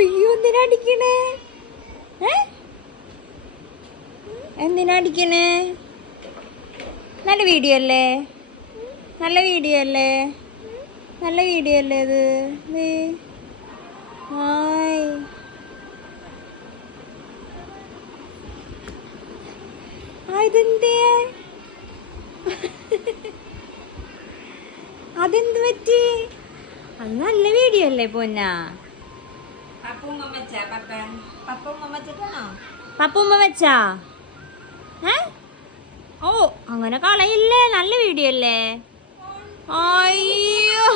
അയ്യോ എന്തിനാ അടിക്കണേ? എന്തിനാ അടിക്കണേ? നല്ല വീഡിയോ അല്ലേ? നല്ല വീഡിയോ അല്ലേ? നല്ല വീഡിയോ അല്ലേ ഇത്? ഹായ്. ഇതെന്തേ? അതെന്ത് പറ്റി? അത് നല്ല വീഡിയോ അല്ലേ പൊന്നാ? പപ്പുമ്മ വെച്ചാ? ഓ അങ്ങനെ കളയില്ലേ, നല്ല വീഡിയോ അല്ലേ? അയ്യോ